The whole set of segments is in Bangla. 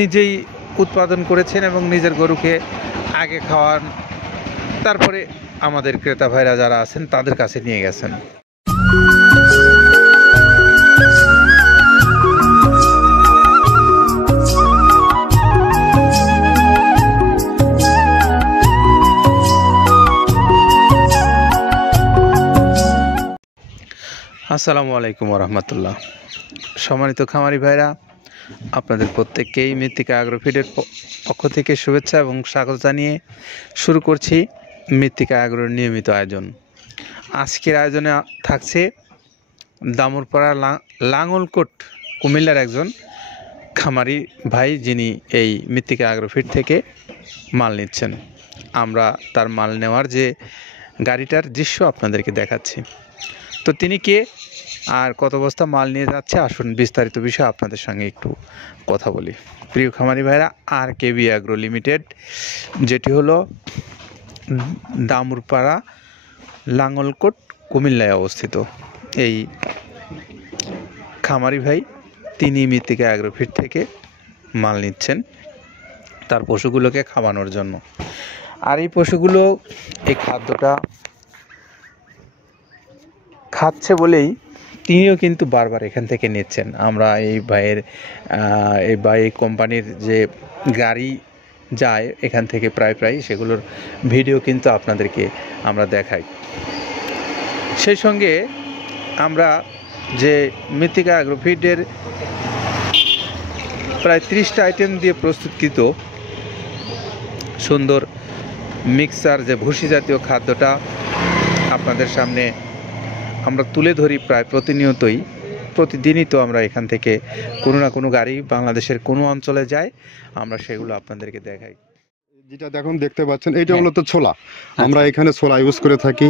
নিজেই উৎপাদন করেছেন এবং নিজের গরুকে আগে খাওয়ান, তারপরে আমাদের ক্রেতা ভাইরা যারা আছেন তাদের কাছে নিয়ে গেছেন। আসসালামু আলাইকুম রহমতুল্লাহ। সম্মানিত খামারি ভাইরা, আপনাদের প্রত্যেককেই মৃত্তিকা অ্যাগ্রো ফিডের পক্ষ থেকে শুভেচ্ছা এবং স্বাগত জানিয়ে শুরু করছি মৃত্তিকা অ্যাগ্রোর নিয়মিত আয়োজন। আজকের আয়োজনে থাকছে দামুরপাড়া লাঙ্গলকোট কুমিল্লার একজন খামারি ভাই, যিনি এই মৃত্তিকা অ্যাগ্রো ফিড থেকে মাল নিচ্ছেন। আমরা তার মাল নেওয়ার যে গাড়িটার দৃশ্য আপনাদেরকে দেখাচ্ছি। তো তিনি কে আর কত বস্তা মাল নিয়ে যাচ্ছে, আসুন বিস্তারিত বিষয় আপনাদের সঙ্গে একটু কথা বলি। প্রিয় খামারি ভাইরা, RKB অ্যাগ্রো লিমিটেড, যেটি হলো দামুরপাড়া লাঙ্গলকোট কুমিল্লায় অবস্থিত, এই খামারি ভাই তিনি মৃত্তিকা অ্যাগ্রো ফিড থেকে মাল নিচ্ছেন তার পশুগুলোকে খাওয়ানোর জন্য। আর এই পশুগুলো এই খাদ্যটা খাচ্ছে বলেই তিনিও কিন্তু বারবার এখান থেকে নিচ্ছেন। আমরা এই ভাইয়ের কোম্পানির যে গাড়ি যায় এখান থেকে প্রায় সেগুলোর ভিডিও কিন্তু আপনাদেরকে আমরা দেখাই। সেই সঙ্গে আমরা যে মৃত্তিকা অ্যাগ্রো ফিডের প্রায় 30টা আইটেম দিয়ে প্রস্তুতকৃত সুন্দর মিক্সার যে ভুসি জাতীয় খাদ্যটা আপনাদের সামনে আমরা তুলে ধরি প্রায় প্রতিদিনই তো আমরা এখান থেকে কোনো না কোনো গাড়ি বাংলাদেশের কোনো অঞ্চলে যায়, আমরা সেগুলো আপনাদেরকে দেখাই। যেটা দেখতে পাচ্ছেন এইটা মূলত ছোলা। আমরা এখানে ছোলা ইউজ করে থাকি।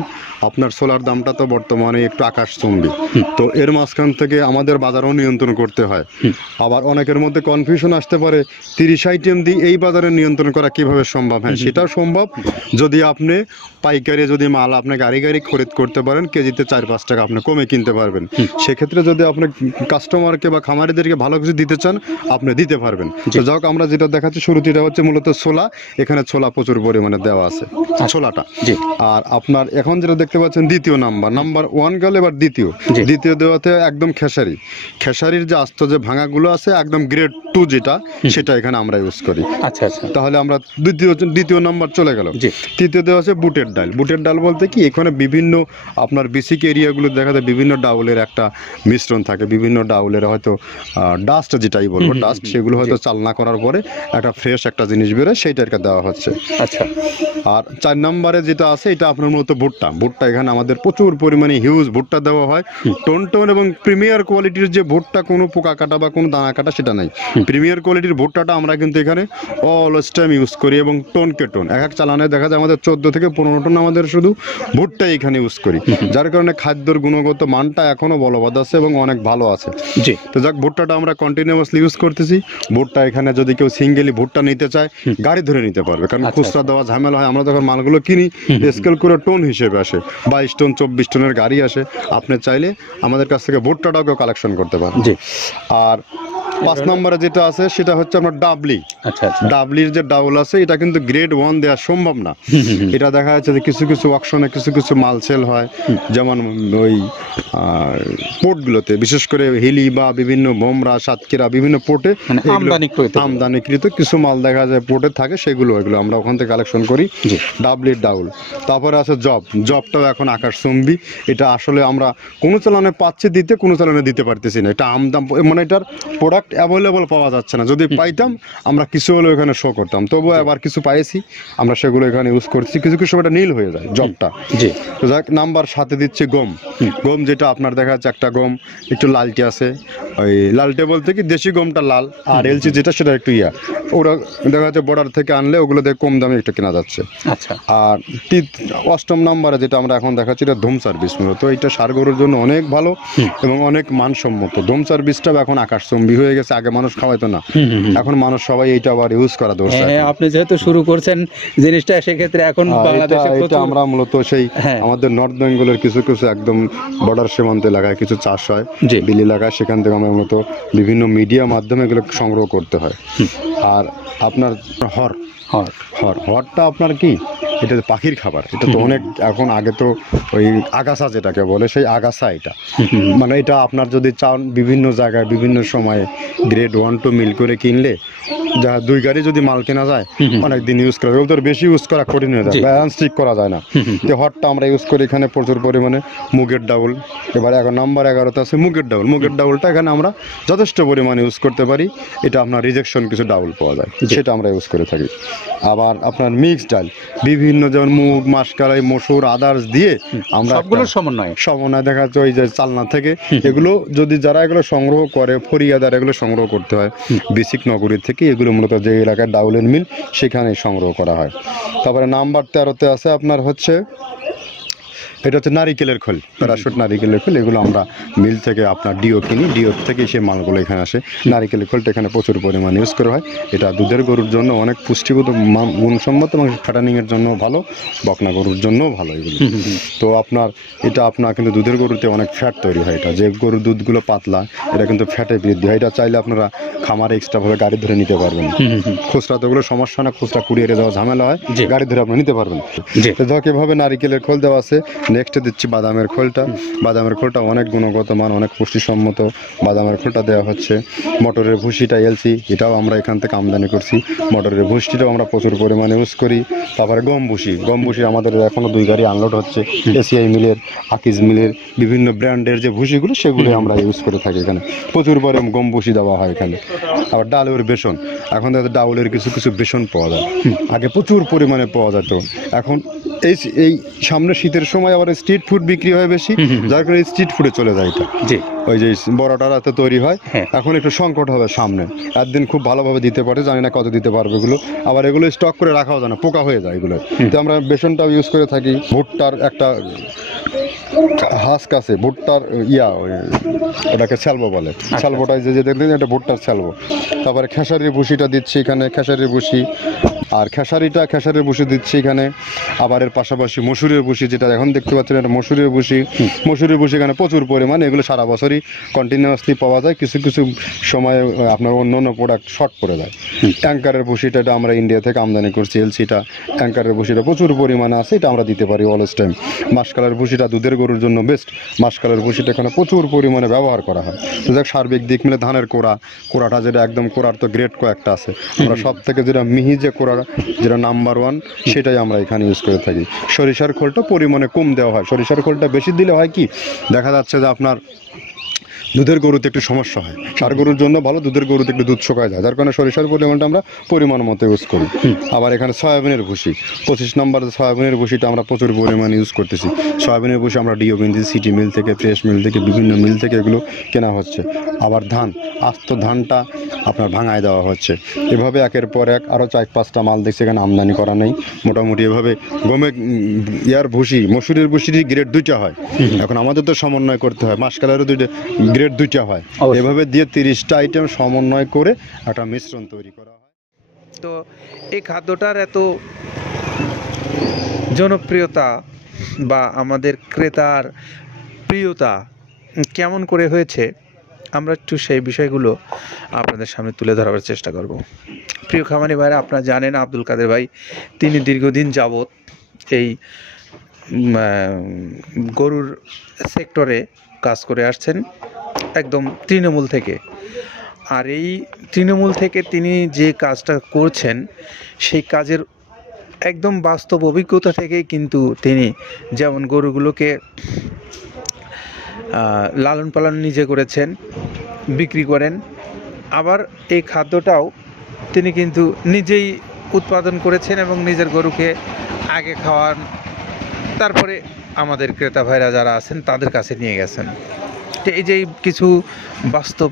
আপনার ছোলার দামটা তো বর্তমানে একটু আকাশচুম্বী, তো এর মাঝখান থেকে আমাদের বাজারও নিয়ন্ত্রণ করতে হয়। আবার অনেকের মধ্যে কনফিউশন আসতে পারে 30 আইটেম দিয়ে এই বাজারে নিয়ন্ত্রণ করা কিভাবে সম্ভব। হ্যাঁ, সেটাও সম্ভব যদি আপনি পাইকারি যদি মাল আপনি গাড়ি খরিদ করতে পারেন, কেজিতে 4-5 টাকা আপনি কমে কিনতে পারবেন। সেক্ষেত্রে যদি আপনি কাস্টমারকে বা খামারিদেরকে ভালো কিছু দিতে চান, আপনি দিতে পারবেন। তো যাই হোক, আমরা যেটা দেখাচ্ছি শুরুতে, এটা হচ্ছে মূলত ছোলা। এখানে ছোলা প্রচুর পরিমাণে দেওয়া আছে ছোলাটা। আর আপনার এখন যেটা দেখতে পাচ্ছেন দ্বিতীয় নাম্বার 1 গেল, এবার দ্বিতীয় দেওয়াতে একদম খেসারির যে আস্ত যে ভাঙাগুলো আছে একদম গ্রেড 2 যেটা, সেটা এখানে আমরা ইউজ করি। আচ্ছা, তাহলে আমরা দ্বিতীয় নাম্বার চলে গেল। তৃতীয় দেওয়া আছে বুটের ডাল বলতে কি, এখানে বিভিন্ন আপনার বেসিক এরিয়াগুলো দেখা যায় বিভিন্ন ডাউলের একটা মিশ্রণ থাকে, বিভিন্ন ডাউলের হয়তো ডাস্ট যেটাই বলবো ডাস্ট, সেগুলো হয়তো চালনা করার পরে একটা ফ্রেশ একটা জিনিস বেরোয়, সেইটাকে দেওয়া হচ্ছে। আচ্ছা, আর 4 নম্বরে যেটা আছে এটা আপনার মূলত ভুট্টা। এখানে আমাদের প্রচুর পরিমাণে হিউজ ভুট্টা দেওয়া হয়। টোন এবং প্রিমিয়ার কোয়ালিটির যে ভুট্টা, কোনো পোকা কাটা বা কোনো দানা কাটা সেটা নাই। প্রিমিয়ার কোয়ালিটির ভুট্টাটা আমরা কিন্তু এখানে অলওয়েজ টাইম ইউজ করি। এবং টোনকে টোন এক চালানে দেখা যায় আমাদের 14 থেকে 15 টন আমাদের শুধু ভুট্টা এখানে ইউজ করি, যার কারণে খাদ্যর গুণগত মানটা এখনো বলবৎ আছে এবং অনেক ভালো আছে। জি, তো যাক, ভুট্টাটা আমরা কন্টিনিউয়াসলি ইউজ করতেছি। ভুট্টা এখানে যদি কেউ সিঙ্গেলি ভুট্টা নিতে চায়, গাড়ি ধরে নিতে পারবে, কারণ খুচরা দেওয়া ঝামেলা হয়। আমরা যখন মালগুলো কিনি স্কেল করে টোন হিসেবে আসে, 22 টন 24 টনের গাড়ি আসে। আপনি চাইলে আমাদের কাছ থেকে ভুট্টাটাও কেউ কালেকশন করতে পারেন। আর 5 নম্বরে যেটা আছে সেটা হচ্ছে আপনার ডাবলি। ডাবলির যে ডাউল আছে, এটা কিন্তু গ্রেড 1 দেওয়া সম্ভব না। এটা দেখা যাচ্ছে যে কিছু অকশনে কিছু মাল সেল হয়, যেমন ওই পোর্টগুলোতে, বিশেষ করে হিলি বা বিভিন্ন বোমরা, সাতক্ষীরা, বিভিন্ন পোর্টে আমদানিকৃত কিছু মাল দেখা যায় পোর্টে থাকে, এগুলো আমরা ওখান থেকে কালেকশন করি। ডাবলির ডাউল। তারপরে আছে জবটাও এখন আকাশচুম্বী। এটা আসলে আমরা কোনো চালানে পাচ্ছি দিতে, কোনো চালানে দিতে পারতেছি না। এটা আমদাম, মানে এটার প্রোডাক্ট অ্যাভেলেবল পাওয়া যাচ্ছে না। যদি পাইতাম আমরা কিছু হলেও এখানে শো করতাম, তবুও আবার কিছু পাইছি, আমরা সেগুলো এখানে ইউজ করছি। কিছু সময় এটা নীল হয়ে যায় জবটা। তো যাক, নাম্বার 7 দিচ্ছে গম, যেটা আপনার দেখা যাচ্ছে একটা গম একটু লালটে আছে। ওই লালটে বলতে কি, দেশি গমটা লাল, আর এলচি যেটা সেটা একটু ওরা দেখা যাচ্ছে বর্ডার থেকে আনলে ওগুলো দিয়ে কম দামে একটু কেনা যাচ্ছে। আচ্ছা, আর 8ম নম্বরে যেটা আমরা এখন দেখাচ্ছি, এটা ধুম সার্ভিস। মূলত এটা সার গরুর জন্য অনেক ভালো এবং অনেক মানসম্মত। ধুম সার্ভিসটাও এখন আকাশচুম্বী হয়ে গেছে। আগে মানুষ খাওয়াইতো না, এখন মানুষ সবাই এইটা আবার ইউজ করা দরকার। আপনি যেহেতু শুরু করছেন জিনিসটা, সেক্ষেত্রে এখন বাংলাদেশে এটা আমরা মূলত সেই আমাদের নর্থ বেঙ্গলের কিছু একদম বর্ডার সীমান্ত এলাকায় কিছু চাষ হয়, বিল এলাকায়, সেখান থেকে আমরা মূলত বিভিন্ন মিডিয়া মাধ্যমে এগুলো সংগ্রহ করতে হয়। আর আপনার হর হর হরটা আপনার কি, এটা তো পাখির খাবার, এটা তো অনেক এখন, আগে তো ওই আগাছা যেটাকে বলে সেই আগাছা এটা, মানে এটা আপনার যদি চান বিভিন্ন জায়গায় বিভিন্ন সময়ে গ্রেড 1-2 মিল করে কিনলে যা 2 গাড়ি যদি মাল কেনা যায় অনেক দিন ইউজ করা যায়, ওদের বেশি ইউজ করা কঠিন হয়ে যায়, ব্যালেন্স ঠিক করা যায় না। যে হটটা আমরা ইউজ করি এখানে প্রচুর পরিমাণে মুগের ডাউল, এবার এখন নাম্বার 11তে আছে মুগের ডাউল। মুগের ডাউলটা এখানে আমরা যথেষ্ট পরিমাণে ইউজ করতে পারি, এটা আপনার রিজেকশন কিছু ডাউল পাওয়া যায়, সেটা আমরা ইউজ করে থাকি। আবার আপনার মিক্সড ডাল বিভিন্ন, যেমন মুগ, মাসকলাই, মসুর, আদার্স দিয়ে আমরা সবগুলো সমন্বয় দেখা যাচ্ছে ওই যে চালনা থেকে এগুলো যদি যারা এগুলো সংগ্রহ করে, ফরিয়াদার এগুলো সংগ্রহ করতে হয় বেসিক নগরী থেকে, এগুলো মূলত যে এলাকায় ডাউলের মিল সেখানেই সংগ্রহ করা হয়। তারপরে নাম্বার 13তে আছে আপনার হচ্ছে, এটা হচ্ছে নারিকেলের খোল, প্যারাশুট নারিকেলের খোল, এগুলো আমরা মিল থেকে আপনার ডিও কিনি, ডিও থেকে সেই মালগুলো এখানে আসে। নারিকেলের খোলটা এখানে প্রচুর পরিমাণে ইউজ করা হয়, এটা দুধের গরুর জন্য অনেক পুষ্টিগত গুণসম্মত এবং ফ্যাটানিংয়ের জন্য ভালো, বকনা গরুর জন্যও ভালো এগুলো। তো আপনার এটা আপনার কিন্তু দুধের গরুতে অনেক ফ্যাট তৈরি হয়, এটা যে গরুর দুধগুলো পাতলা এটা কিন্তু ফ্যাটে বৃদ্ধি হয়, এটা চাইলে আপনারা খামারে এক্সট্রাভাবে গাড়ি ধরে নিতে পারবেন, খুচরা তো ওগুলো সমস্যা না, খুচরা কুরিয়ারে যাওয়া ঝামেলা হয়, গাড়ি ধরে আপনি নিতে পারবেন। তো ধর এভাবে নারিকেলের খোল দেওয়া আছে। নেক্সটে দিচ্ছি বাদামের খোলটা। বাদামের খোলটা অনেক গুণগত মান, অনেক পুষ্টিসম্মত বাদামের খোলটা দেওয়া হচ্ছে। মটরের ভুসিটা এলসি, এটাও আমরা এখান থেকে আমদানি করছি, মটরের ভুসিটাও আমরা প্রচুর পরিমাণে ইউজ করি। তারপরে গম ভুসি আমাদের এখনও 2 গাড়ি আনলোড হচ্ছে, এসিআই মিলের, আকিজ মিলের বিভিন্ন ব্র্যান্ডের যে ভুসিগুলো সেগুলো আমরা ইউজ করে থাকি এখানে, প্রচুর পরিমাণে গম ভুসি দেওয়া হয় এখানে। আবার ডালের বেসন, এখন ডাউলের কিছু কিছু বেসন পাওয়া যায়, আগে প্রচুর পরিমাণে পাওয়া যেত, এখন এই সামনে শীতের সময় আবার স্ট্রিট ফুড বিক্রি হয় বেশি, যার কারণে স্ট্রিট ফুডে চলে যায় এটা। ওই যে বড়টা রাতে তৈরি হয়, এখন একটু সংকট হবে সামনে, একদিন খুব ভালোভাবে দিতে পারে, জানি না কত দিতে পারবে এগুলো, আবার এগুলো স্টক করে রাখাও যায় না, পোকা হয়ে যায় এগুলো। তো আমরা বেসনটাও ইউজ করে থাকি। ভুট্টার একটা হাস্ক আছে, ভুট্টার এটাকে স্যালবো বলে, স্যালবোটা যে দেখলেন এটা ভুট্টার স্যালবো। তারপরে খেসারির ভুসিটা দিচ্ছি এখানে, খেসারির ভুসি, আর খেসারির ভুসি দিচ্ছি এখানে। আবার এর পাশাপাশি মসুরের ভুসি, যেটা এখন দেখতে পাচ্ছেন এটা মসুরের ভুসি এখানে প্রচুর পরিমাণে, এগুলো সারা বছরই কন্টিনিউয়াসলি পাওয়া যায়, কিছু কিছু সময় আপনার অন্য অন্য প্রোডাক্ট শর্ট পড়ে যায়। ট্যাঙ্কারের ভুসিটা এটা আমরা ইন্ডিয়া থেকে আমদানি করছি, এলসিটা ট্যাঙ্কারের ভুসিটা প্রচুর পরিমাণে আছে, এটা আমরা দিতে পারি অলওয়েজ টাইম। মাসকালের ভুসিটা দুধের গরুর জন্য বেস্ট, মাসকালের ভুসিটা এখানে প্রচুর পরিমাণে ব্যবহার করা হয়। তো দেখ সার্বিক দিক মিলে ধানের কোড়াটা যেটা একদম কোড়ার তো গ্রেড কয়েকটা আছে, আমরা সব থেকে যেটা মিহি যে কোড়া, যেটা নাম্বার 1 সেটাই আমরা এখানে ইউজ করে থাকি। সরিষার খোলটা পরিমাণে কম দেওয়া হয়, সরিষার খোলটা বেশি দিলে হয় কি, দেখা যাচ্ছে যে আপনার দুধের গরুতে একটু সমস্যা হয়, ষাঁড় গরুর জন্য ভালো, দুধের গরুতে একটু দুধ শুকায় যায়, যার কারণে সরিষার পরিমাণটা আমরা পরিমাণ মতো ইউজ করি। আবার এখানে সয়াবিনের ভুসি 25 নম্বর সয়াবিনের ভুসিটা আমরা প্রচুর পরিমাণে ইউজ করতেছি। সয়াবিনের ভুসি আমরা ডিও কিনছি সিটি মিল থেকে, ফ্রেশ মিল থেকে, বিভিন্ন মিল থেকে এগুলো কেনা হচ্ছে। আবার আস্ত ধানটা আপনার ভাঙায় দেওয়া হচ্ছে। এভাবে একের পর এক আরও 4-5টা মাল দেখছি এখানে আমদানি করা নেই। মোটামুটি এভাবে মসুরের ভুসির গ্রেড 2টা হয়, এখন আমাদের তো সমন্বয় করতে হয়, মাসকালেরও গ্রেড 2টা হয়, এভাবে দিয়ে 30টা আইটেম সমন্বয় করে একটা মিশ্রণ তৈরি করা হয়। তো এই খাদ্যটার এত জনপ্রিয়তা বা আমাদের ক্রেতার প্রিয়তা কেমন করে হয়েছে, আমরা একটু সেই বিষয়গুলো আপনাদের সামনে তুলে ধরার চেষ্টা করব। প্রিয় খামারি ভাইরা, আপনারা জানেন আব্দুল কাদের ভাই, তিনি দীর্ঘদিন যাবৎ এই গরুর সেক্টরে কাজ করে আসছেন, একদম তৃণমূল থেকে। আর এই তৃণমূল থেকে তিনি যে কাজটা করছেন সেই কাজের একদম বাস্তব অভিজ্ঞতা থেকেই কিন্তু তিনি যেমন গরুগুলোকে লালন পালন নিজে করেছেন, বিক্রি করেন, আবার এই খাদ্যটাও তিনি কিন্তু নিজেই উৎপাদন করেছেন এবং নিজের গরুকে আগে খাওয়ান, তারপরে আমাদের ক্রেতা ভাইরা যারা আছেন তাদের কাছে নিয়ে গেছেন। তো এই যে কিছু বাস্তব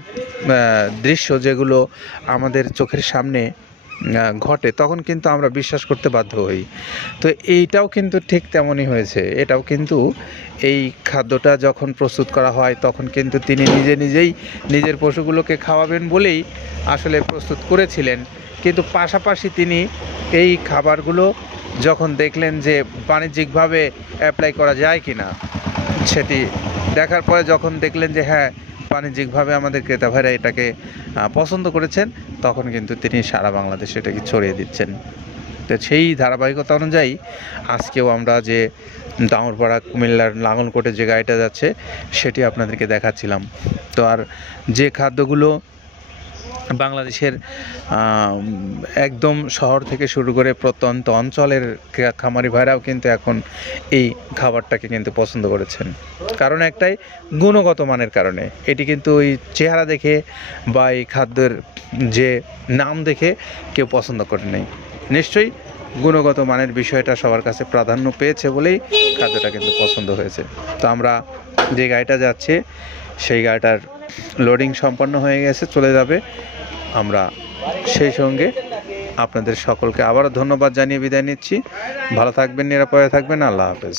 দৃশ্য যেগুলো আমাদের চোখের সামনে ঘটে, তখন কিন্তু আমরা বিশ্বাস করতে বাধ্য হই। তো এইটাও কিন্তু ঠিক তেমনই হয়েছে। এটাও কিন্তু এই খাদ্যটা যখন প্রস্তুত করা হয় তখন কিন্তু তিনি নিজেই নিজের পশুগুলোকে খাওয়াবেন বলেই আসলে প্রস্তুত করেছিলেন, কিন্তু পাশাপাশি তিনি এই খাবারগুলো যখন দেখলেন যে বাণিজ্যিকভাবে অ্যাপ্লাই করা যায় কি না, সেটি দেখার পরে যখন দেখলেন যে হ্যাঁ বাণিজ্যিকভাবে আমাদের ক্রেতা ভাইরা এটাকে পছন্দ করেছেন, তখন কিন্তু তিনি সারা বাংলাদেশে এটাকে ছড়িয়ে দিচ্ছেন। তো সেই ধারাবাহিকতা অনুযায়ী আজকেও আমরা যে দামরপাড়া কুমিল্লার লাঙ্গলকোটে যে গাড়িটা যাচ্ছে সেটি আপনাদেরকে দেখাচ্ছিলাম। তো আর যে খাদ্যগুলো বাংলাদেশের একদম শহর থেকে শুরু করে প্রত্যন্ত অঞ্চলের খামারি ভাইরাও কিন্তু এখন এই খাবারটাকে কিন্তু পছন্দ করেছেন, কারণ একটাই, গুণগত মানের কারণে। এটি কিন্তু ওই চেহারা দেখে বা এই খাদ্যের যে নাম দেখে কেউ পছন্দ করে নেই, নিশ্চয়ই গুণগত মানের বিষয়টা সবার কাছে প্রাধান্য পেয়েছে বলেই খাদ্যটা কিন্তু পছন্দ হয়েছে। তো আমরা যে গাড়িটা যাচ্ছে সেই গাড়িটার লোডিং সম্পন্ন হয়ে গেছে, চলে যাবে। আমরা সেই সঙ্গে আপনাদের সকলকে আবারও ধন্যবাদ জানিয়ে বিদায় নিচ্ছি। ভালো থাকবেন, নিরাপদে থাকবেন। আল্লাহ হাফেজ।